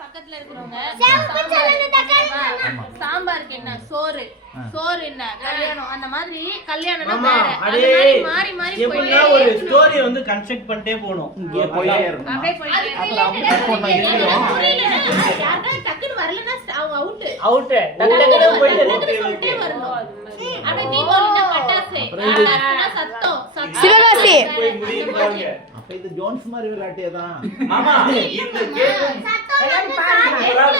பக்கத்துல இருக்கிறவங்க சாம்பாருக்கு என்ன சோறு சோறு என்ன கல்யாணம் அந்த மாதிரி கல்யாணம் மாறி மாறி எப்படின்னா ஒரு ஸ்டோரி வந்து கன்ஸ்ட்ரக்ட் பண்ணிட்டே போணும். இங்க போயிட்டே இருக்கணும். டக்குன்னு வரலன்னா அவங்க அவுட் டக்குனு போயிட்டே வரணும். அட தீபாவளினா பட்டாசு சத்தம் சிவகாசி போய் முடியுங்க. அப்ப இது ஜோன்ஸ் மாதிரி விளையாட்டியதான். மாமா இந்த கேம்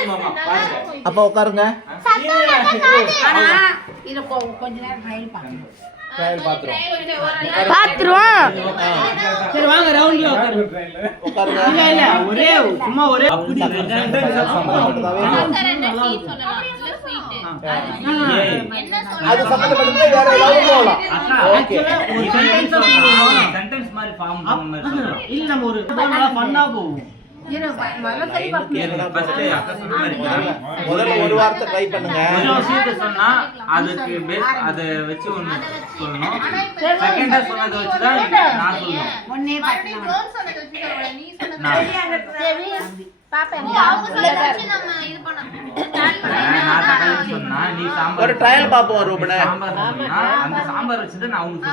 மாமா பாருங்க. அப்ப உட்காருங்க. ஆனா இத கொஞ்ச நேரம் ட்ரையல் பாத்துறோம். பாத்துறோம். சரி வாங்க ரவுண்ட்ல உட்காருங்க. இல்ல ஒரே சும்மா ஒரே அப்படி அது சம்பந்தப்பட்டது வேற ஏதாவது போலாம். ஓகே. ஒரு சென்டென்ஸ் மாதிரி ஃபார்ம் பண்ண மாதிரி இல்ல நம்ம ஒரு ஃபன்னா போவோம். முதல்ல ஒரு வார்த்தை ட்ரை பண்ணுங்க. ஒரு விஷயத்தை சொன்னா அதுக்கு பேஸ் அத வெச்சு ஒன்னு சொல்லணும். செகண்டா சொன்னத வெச்சு தான் நான் சொல்லணும். ஒண்ணே ஜோன் சொன்னத வெச்சு சொல்றேன். நீ சொன்னத பாப்பா அவங்க சொன்னத வெச்சு நம்ம இது நான் சொன்னா நீ சாம்பார் ஒரு ட்ரையல் பாப்போம் ரூபனே. சாம்பார் சொன்னா அந்த சாம்பார் வெச்சு நான் உங்களுக்கு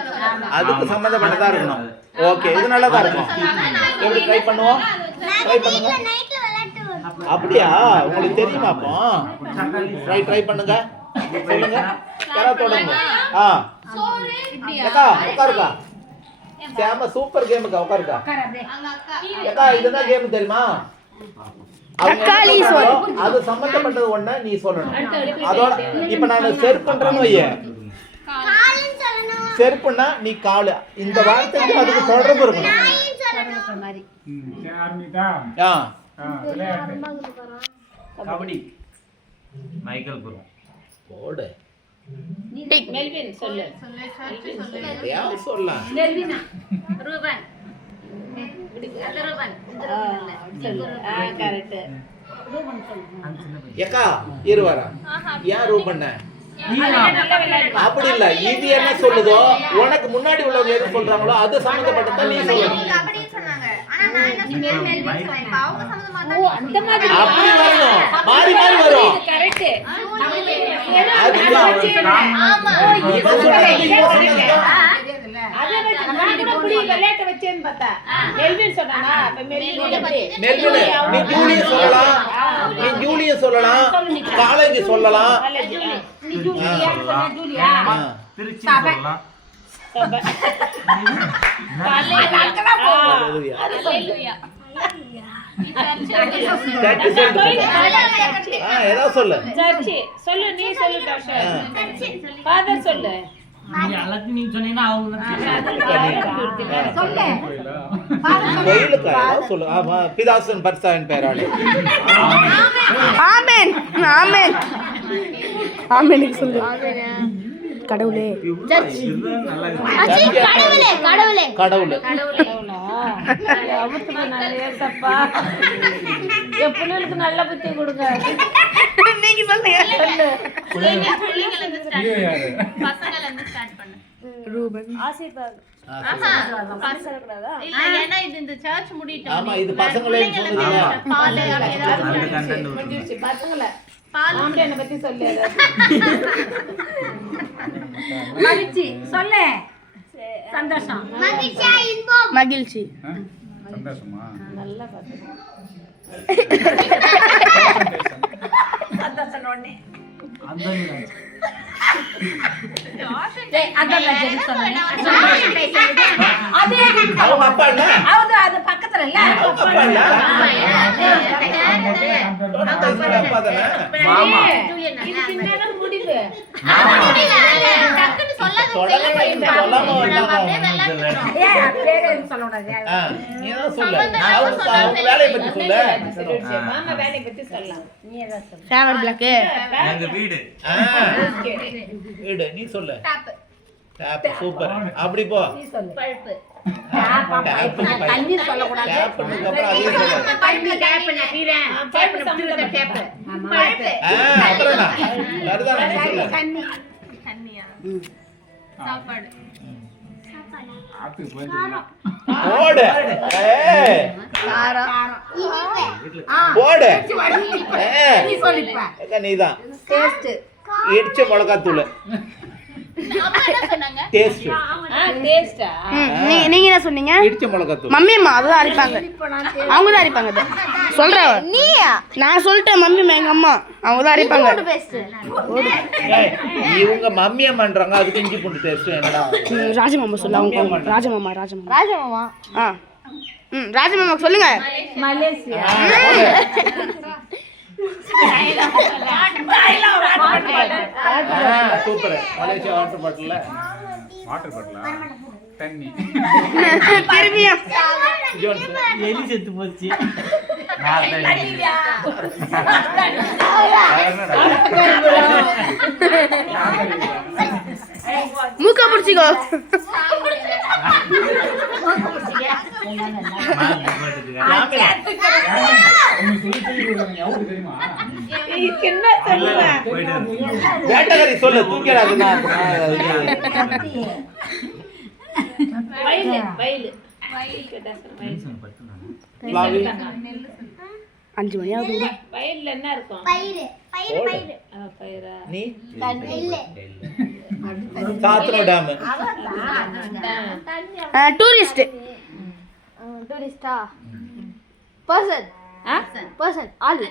சொல்றேன். அதுக்கு சம்பந்தப்பட்டதா இருக்கணும். ஓகே இது நல்லா தான் இருக்கும். எப்படி ட்ரை பண்ணுவோம்? ட்ரை பண்ணுங்க. அப்படியே உங்களுக்கு தெரியுமா அப்போ? ட்ரை பண்ணுங்க. சொல்லுங்க. யாரா தொடங்க. சோறு இப்படியா ஏக்கா உட்காருங்க. சேம சூப்பர் கேமுக்கா உட்காருங்க. அங்க அக்கா ஏக்கா இதுதான் கேம் தெரியுமா? தக்காளி சோறு. அது சம்பந்தப்பட்டது ஒண்ணு நீ சொல்லணும். அதோட இப்ப நான் செர்வ் பண்றேன்னு வையே. காலின் சொல்லணும். செருப்புன்னா நீ காலு. இந்த வார்த்தைக்கு அதுக்கு தொடர்பு இருக்கணும். மாதிரி கபடி மைக்கேல் குரு போடு. மெல்வின் சொல்லு யார் சொல்லலாம்? மெல்வினா ரூபன் அது ரூபன் கரெக்ட் ஏக்கா இருவாரா யார் ரூபண்ண அப்படி இல்ல. இது என்ன சொல்லுதோ உனக்கு முன்னாடி உள்ளவங்க எது சொல்றாங்களோ அது சம்பந்தப்பட்டத நீ சொல்லணும். கபடி சொன்னாங்க. ஆனா நான் என்ன சொன்னேன் மெல்வின் சொன்னேன். அவங்க சம்பந்தமா தான் ஓ அந்த மாதிரி அப்படி வரணும். மாறி மாறி வரும். கரெக்ட் ஆமா இவ சொல்றது இவ சொல்றது. அதே வச்சு நான் கூட புடி விளையாட்ட வச்சேன்னு பார்த்தா மெல்வின் சொன்னானா அப்ப மெல்வின் மெல்வின் நீ ஜூலிய சொல்லலாம். நீ ஜூலிய சொல்லலாம். காலேஜ் சொல்லலாம். நீ ஜூலியா சொன்னா ஜூலியா திருச்சி சொல்லலாம். ஏதோ சொல்லு. சர்ச்சி சொல்லு நீ சொல்லு டாக்டர் ஃாதர் சொல்லு நீ அலக்கு நீ சொன்னீனா அவங்க சொல்லு கோயிலுக்கு ஏதோ சொல்லு. ஆமா பிதாசன் பர்சான் பேராளி. ஆமென் ஆமென் ஆமென் சொல்லு. கடவுளே இதுதான் நல்லா கடவுளே கடவுளே கடவுளே அவத்துக்கு நல்ல ஏசப்பா என் பிள்ளைகளுக்கு நல்ல புத்தி கொடுங்க நீங்க சொல்லுங்க. பிள்ளைங்கள இருந்து ஸ்டார்ட் பண்ணு. பசங்கள இருந்து ஸ்டார்ட் பண்ணு. ரூபன் ஆசீர்வாத் இல்ல ஏன்னா இது இந்த சர்ச் முடிட்டோம். ஆமா இது பசங்களே சொல்லுங்க. பால் அப்படி ஏதாவது அந்த கண்டென்ட் வரும். முடிஞ்சிருச்சு பசங்கள பால் ஆம்பளைய பத்தி சொல்லு மகிழ்ச்சி சொல்லு சந்தோஷம் மகிழ்ச்சியா இன்பம் மகிழ்ச்சி நல்லா பாத்து சந்தோஷம் ஒண்ணே அந்த அவங்க அப்பா என்ன? அது பக்கத்துல இல்ல அப்பா இல்ல? அப்பா தானே? மாமா இதுக்கு மேல முடிவு டக்குன்னு சொல்லாத சொல்லாம வந்தாங்க. சொல்லக்கூடாது நீ தான் சொல்லு. அவங்க வேலையை பத்தி சொல்லு. மாமா வேலையை பத்தி சொல்லலாம் நீ ஏதாவது சொல்லு ஃபேவர் பிளாக் எங்க வீடு வீடு நீ சொல்லு. Top tape super. அப்படி போ. நீ சொல்லு பழுப்பு தண்ணி சொல்லக்கூடாது டேப்னுக்கு அப்புறம் அதே சொல்லு. பழுப்பு டேப் பண்ண வீரன் டேப் பண்ண டேப் பழுப்பு அப்புறம் என்ன? அதுதான் நீ சொல்லு. தண்ணி தண்ணியா சாப்பாடு ஓடு. ஏய் காரம் போடு நீ சொல்லிப்ப நீதான் டேஸ்ட் இடிச்ச மிளகாத்தூள் அம்மா என்ன சொன்னாங்க? டேஸ்ட் டேஸ்டா நீங்க என்ன சொன்னீங்க? இடிச்ச மிளகாத்தூள் மம்மி அம்மா அதுதான் அரைப்பாங்க. அவங்க தான் அரைப்பாங்க. அது சொல்றேன். நீயா? நான் சொல்லிட்டேன் மம்மி எங்க அம்மா அவங்க தான் அரைப்பாங்க. ஏய், இவங்க மம்மி அம்மான்றாங்க அதுக்கு இஞ்சி பூண்டு டேஸ்ட் என்னடா ராஜமாமா சொல்ல அவங்க ராஜமாமா ஆ ராஜமாமா சொல்லுங்க. Malaysia super Malaysia water bottle தண்ணி திரும்பியா எலி செத்து போச்சு. மூக்க பிடிச்சிக்கோ. வேட்டகாரி சொல்லு தூக்கிடாது வயலு 5 மணி ஆகுது. வயல்ல என்ன இருக்கும் பயிரா நீ சாத்ரோ டேம் டூரிஸ்ட்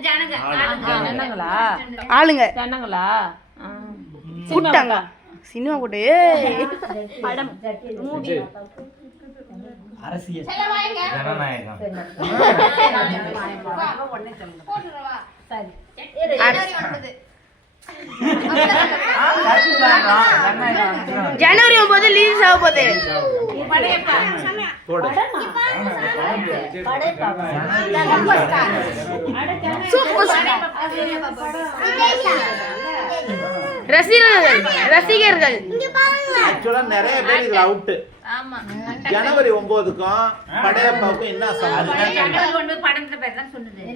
ஜனங்களா ஆளுங்க ஜனங்களா கூட்டாங்க சினிமா கூட்டு அரசியல் ஜனநாயகம் ஜனவரி 9 ரிலீஸ் ஆக போகுது. ரசிகர்கள் ஆக்சுவலா நிறைய பேர் இதுல அவுட். ஆமா. ஜனவரி 9க்கும் படையப்பாவுக்கும் என்ன சம்பந்தம்?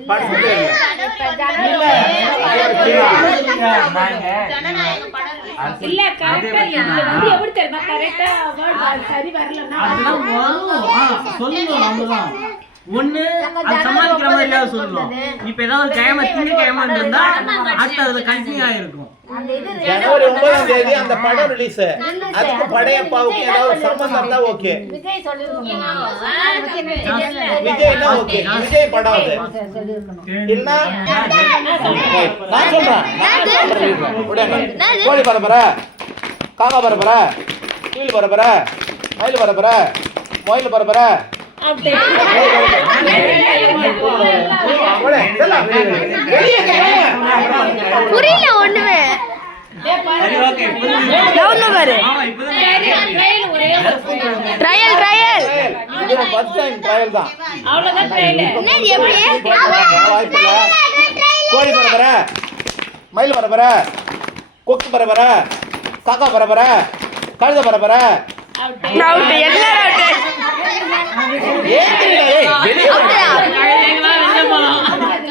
படத்துல ஜனநாயக படம் இல்ல கரெக்டா இது வந்து எப்படி தெரியுமா கரெக்டா வேர்ட் சரி வரலன்னா அதெல்லாம் வரும். சொல்லணும் நம்மதான் ஒண்ணு அது சமாளிக்கிற மாதிரியாவது சொல்லணும். இப்ப ஏதாவது கிழமை திங்கக்கிழமை இருந்தா அடுத்து அதுல கண்டினியூ ஆயிருக்கும். ஜனவரி 9ஆம் தேதி அந்த படம் ரிலீஸ். அதுக்கு படையப்பாவுக்கு ஏதாவது சம்பந்தம் தான் ஓகே. விஜய் என்ன ஓகே. விஜய் படம் அது இல்லனா நான் சொல்றேன். கோழி பரபர காக்கா பரபர கீழ் பரபர மயில் பரபர மயில் பரபர புரியல ஒண்ணுமே. ட்ரையல் ஃபர்ஸ்ட் டைம் ட்ரையல் தான். அவ்வளவுதான் ட்ரையல். கோழி பரபர மயில் பரபர கொக்கு பரபர காக்கா பரபர கழுத பரபர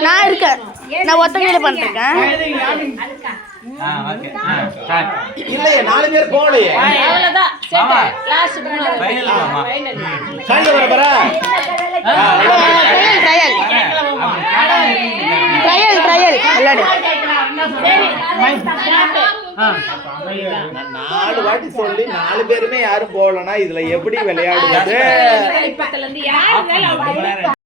நான் இருக்கேன். நான் ஒத்தகையில பண்ணிருக்கேன். இல்லையே 4 பேர் போகலையே. அவ்வளவுதான் செட் கிளாஸ் கழுத பரபர ட்ரையல் விளையாடு. நான் 4 வாட்டி சொல்லி 4 பேருமே யாரும் போகலன்னா இதுல எப்படி விளையாடுறது? இப்பத்துல இருந்து யாரு